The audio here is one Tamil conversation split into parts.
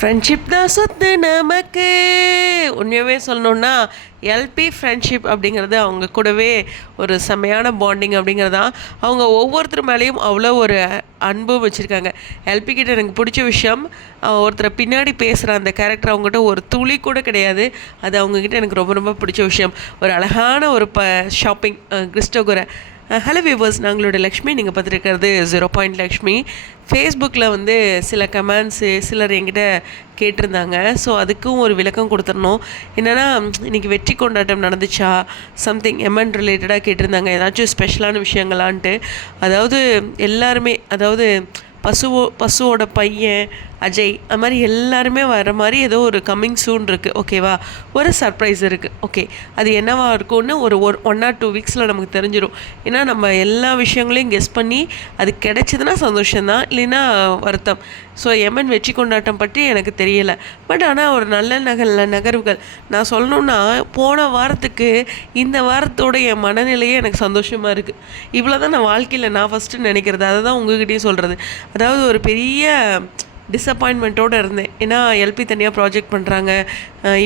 ஃப்ரெண்ட்ஷிப் தான் சொத்து நமக்கு. உண்மையாகவே சொல்லணுன்னா எல்பி ஃப்ரெண்ட்ஷிப் அப்படிங்கிறது அவங்க கூடவே ஒரு செம்மையான பாண்டிங் அப்படிங்கிறது தான். அவங்க ஒவ்வொருத்தர் மேலேயும் அவ்வளோ ஒரு அன்பு வச்சுருக்காங்க. எல்பி கிட்ட எனக்கு பிடிச்ச விஷயம், ஒருத்தரை பின்னாடி பேசுகிற அந்த கேரக்டர் அவங்ககிட்ட ஒரு துளி கூட கிடையாது. அது அவங்கக்கிட்ட எனக்கு ரொம்ப ரொம்ப பிடிச்ச விஷயம். ஒரு அழகான ஒரு ஷாப்பிங் கிறிஸ்டோகுரை. ஹலோ வியூவர்ஸ், நாங்களோட லக்ஷ்மி, நீங்கள் பார்த்துருக்கிறது 0 லக்ஷ்மி. ஃபேஸ்புக்கில் வந்து சில கமெண்ட்ஸு சிலர் என்கிட்ட கேட்டிருந்தாங்க. ஸோ அதுக்கும் ஒரு விளக்கம் கொடுத்துடணும். என்னென்னா, இன்றைக்கி வெற்றி கொண்டாட்டம் நடந்துச்சா, சம்திங் எம்என் ரிலேட்டடாக கேட்டிருந்தாங்க, ஏதாச்சும் ஸ்பெஷலான விஷயங்களான்ட்டு. அதாவது எல்லாருமே, அதாவது பசுவோட பையன் அஜய், அது மாதிரி எல்லாருமே வர மாதிரி ஏதோ ஒரு கம்மிங் சூன் இருக்குது. ஓகேவா, ஒரு சர்ப்ரைஸ் இருக்குது. ஓகே, அது என்னவாக இருக்கும்னு ஒரு 1 or 2 வீக்ஸில் நமக்கு தெரிஞ்சிடும். ஏன்னா நம்ம எல்லா விஷயங்களையும் கெஸ் பண்ணி அது கிடைச்சதுன்னா சந்தோஷம்தான், இல்லைன்னா வருத்தம். ஸோ எம்என் வெற்றி கொண்டாட்டம் பற்றி எனக்கு தெரியலை. பட் ஆனால் ஒரு நல்ல நகர்வுகள் நான் சொல்லணுன்னா, போன வாரத்துக்கு இந்த வாரத்தோட என் மனநிலையே எனக்கு சந்தோஷமாக இருக்குது. இவ்வளோ தான் நான் வாழ்க்கையில் நான் ஃபஸ்ட்டு நினைக்கிறது. அதை தான் உங்ககிட்டயும் சொல்கிறது. அதாவது ஒரு பெரிய டிஸப்பாயின்மெண்ட்டோடு இருந்தேன். ஏன்னா எல்பி தனியாக ப்ராஜெக்ட் பண்ணுறாங்க,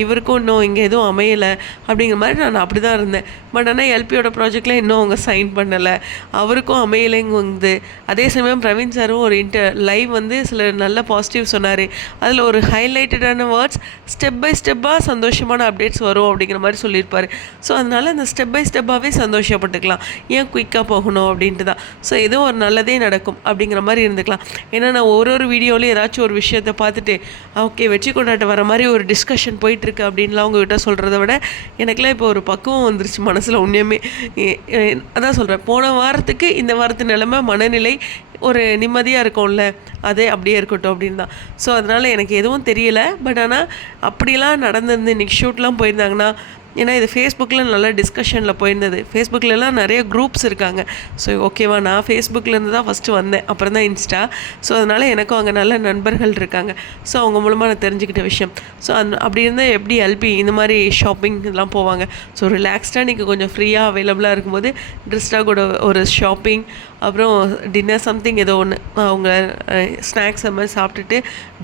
இவருக்கும் இன்னும் இங்கே எதுவும் அமையலை அப்படிங்கிற மாதிரி நான் அப்படி தான் இருந்தேன். பட் ஆனால் எல்பியோட ப்ராஜெக்டில் இன்னும் அவங்க சைன் பண்ணலை, அவருக்கும் அமையலைங்க வந்து. அதே சமயம் பிரவீன் சாரும் ஒரு லைவ் வந்து சில நல்ல பாசிட்டிவ் சொன்னார். அதில் ஒரு ஹைலைட்டடான வேர்ட்ஸ், ஸ்டெப் பை ஸ்டெப்பாக சந்தோஷமான அப்டேட்ஸ் வரும் அப்படிங்கிற மாதிரி சொல்லியிருப்பார். ஸோ அதனால் அந்த ஸ்டெப் பை ஸ்டெப்பாகவே சந்தோஷப்பட்டுக்கலாம், ஏன் குயிக்காக போகணும் அப்படின்ட்டு தான். ஸோ ஏதோ ஒரு நல்லதே நடக்கும் அப்படிங்கிற மாதிரி இருந்துக்கலாம். ஏன்னா நான் ஒரு வீடியோலையும் ஏதாச்சும் ஒரு விஷயத்தை பார்த்துட்டு ஓகே வெற்றி கொண்டாட்டம் வர மாதிரி ஒரு டிஸ்கஷன் போயிட்டுருக்கு அப்படின்லாம் அவங்ககிட்ட சொல்கிறத விட, எனக்குலாம் இப்போ ஒரு பக்குவம் வந்துருச்சு மனசில். உண்மையுமே அதான் சொல்கிறேன், போன வாரத்துக்கு இந்த வாரத்து நிலைமை மனநிலை ஒரு நிம்மதியாக இருக்கும்ல, அதே அப்படியே இருக்கட்டும் அப்படின்னு தான். ஸோ அதனால் எனக்கு எதுவும் தெரியலை. பட் ஆனால் அப்படிலாம் நடந்திருந்து இன்றைக்கி ஷூட்லாம் போயிருந்தாங்கன்னா, ஏன்னா இது ஃபேஸ்புக்கில் நல்லா டிஸ்கஷனில் போயிருந்தது. ஃபேஸ்புக்கிலலாம் நிறைய குரூப்ஸ் இருக்காங்க. ஸோ ஓகேவா, நான் ஃபேஸ்புக்கிலேருந்து தான் ஃபஸ்ட்டு வந்தேன், அப்புறம் தான் இன்ஸ்டா. ஸோ அதனால் எனக்கும் அங்கே நல்ல நண்பர்கள் இருக்காங்க. ஸோ அவங்க மூலமாக நான் தெரிஞ்சுக்கிட்ட விஷயம். ஸோ அப்படி இருந்தால் எப்படி எல்பி இந்த மாதிரி ஷாப்பிங் இதெல்லாம் போவாங்க. ஸோ ரிலாக்ஸ்டாக இன்றைக்கி கொஞ்சம் ஃப்ரீயாக அவைலபிளாக இருக்கும்போது ட்ரெஸ்டாக கூட ஒரு ஷாப்பிங், அப்புறம் டின்னர் சம்திங் ஏதோ ஒன்று அவங்க ஸ்நாக்ஸ் அது மாதிரி சாப்பிட்டுட்டு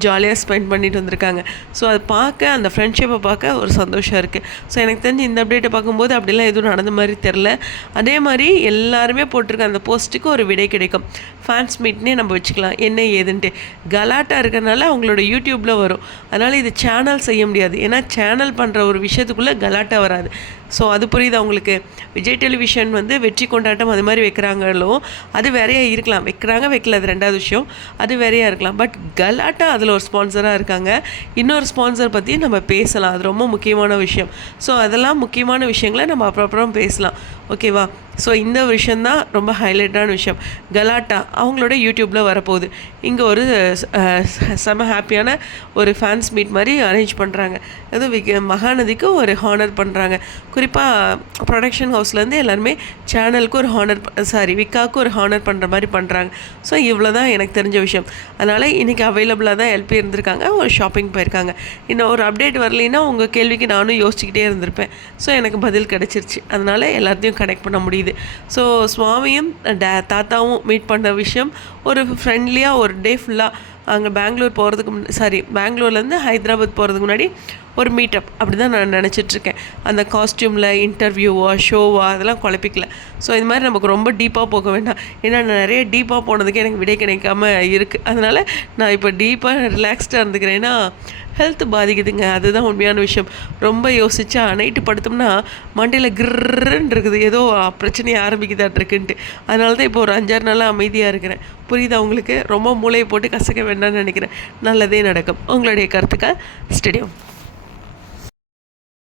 ஜாலியாக ஸ்பெண்ட் பண்ணிட்டு வந்திருக்காங்க. ஸோ அது பார்க்க, அந்த ஃப்ரெண்ட்ஷிப்பை பார்க்க ஒரு சந்தோஷம் இருக்குது. ஸோ எனக்கு தெரிஞ்சு இந்த அப்டேட்டை பார்க்கும்போது அப்படிலாம் எதுவும் நடந்த மாதிரி தெரில. அதே மாதிரி எல்லாருமே போட்டிருக்க அந்த போஸ்ட்டுக்கு ஒரு விடை கிடைக்கும். ஃபேன்ஸ் மீட்னே நம்ம வச்சுக்கலாம், என்ன ஏதுன்ட்டு. கலாட்டா இருக்கிறனால அவங்களோட யூடியூப்பில் வரும். அதனால் இது சேனல் செய்ய முடியாது. ஏன்னா சேனல் பண்ணுற ஒரு விஷயத்துக்குள்ளே கலாட்டா வராது. ஸோ அது புரியுது அவங்களுக்கு. விஜய் டெலிவிஷன் வந்து வெற்றி கொண்டாட்டம் அது மாதிரி வைக்கிறாங்களோ, அது வேறையாக இருக்கலாம். வைக்கிறாங்க வைக்கல, அது ரெண்டாவது விஷயம், அது வேறையாக இருக்கலாம். பட் கலாட்டா அதில் ஒரு ஸ்பான்சராக இருக்காங்க. இன்னொரு ஸ்பான்சர் பற்றி நம்ம பேசலாம், அது ரொம்ப முக்கியமான விஷயம். ஸோ அதெல்லாம் முக்கியமான விஷயங்களை நம்ம அப்புறம் பேசலாம். ஓகேவா. ஸோ இந்த விஷயந்தான் ரொம்ப ஹைலைட்டான விஷயம். கலாட்டா அவங்களோட யூடியூப்பில் வரப்போகுது. இங்கே ஒரு செம ஹாப்பியான ஒரு ஃபேன்ஸ் மீட் மாதிரி அரேஞ்ச் பண்ணுறாங்க. அதுவும் மகாநதிக்கு ஒரு ஹானர் பண்ணுறாங்க. குறிப்பாக ப்ரொடக்ஷன் ஹவுஸ்லேருந்து எல்லாருமே சேனலுக்கு ஒரு ஹானர், விக்காவுக்கு ஒரு ஹானர் பண்ணுற மாதிரி பண்ணுறாங்க. ஸோ இவ்வளோ தான் எனக்கு தெரிஞ்ச விஷயம். அதனால் இன்றைக்கி அவைலபிளாக தான் எல்பி இருந்திருக்காங்க, ஒரு ஷாப்பிங் போயிருக்காங்க. இன்னும் ஒரு அப்டேட் வரலைன்னா உங்கள் கேள்விக்கு நானும் யோசிச்சுக்கிட்டே இருந்திருப்பேன். ஸோ எனக்கு பதில் கிடச்சிருச்சு. அதனால் எல்லாத்தையும் கனெக்ட் பண்ண முடியுது. ஸோ சுவாமியும் தாத்தாவும் மீட் பண்ண விஷயம் ஒரு ஃப்ரெண்ட்லியாக ஒரு டே ஃபுல்லாக அங்கே பெங்களூர் போகிறதுக்கு பெங்களூர்லேருந்து ஹைதராபாத் போகிறதுக்கு முன்னாடி ஒரு மீட்டப் அப்படி தான் நான் நினச்சிட்ருக்கேன். அந்த காஸ்டியூமில் இன்டர்வியூவா ஷோவா அதெல்லாம் குழப்பிக்கல. ஸோ இது மாதிரி நமக்கு ரொம்ப டீப்பாக போக வேண்டாம். ஏன்னா நான் நிறைய டீப்பாக போனதுக்கு எனக்கு விடை கிடைக்காம இருக்குது. அதனால் நான் இப்போ டீப்பாக ரிலாக்ஸ்டாக இருந்துக்கிறேன். ஏன்னா ஹெல்த் பாதிக்குதுங்க, அதுதான் உண்மையான விஷயம். ரொம்ப யோசிச்சா நைட்டு படுத்தோம்னா மண்டையில் கிர்ன்னு இருக்குது, ஏதோ பிரச்சனையை ஆரம்பிக்குதாட்டிருக்குன்ட்டு. அதனால தான் இப்போ ஒரு 5-6 நாளாக அமைதியாக இருக்கிறேன். புரியுதா உங்களுக்கு? ரொம்ப மூளையை போட்டு கசக்க வேண்டாம்னு நினைக்கிறேன். நல்லதே நடக்கும். உங்களுடைய கருத்துக்கள் ஸ்டேடியம்.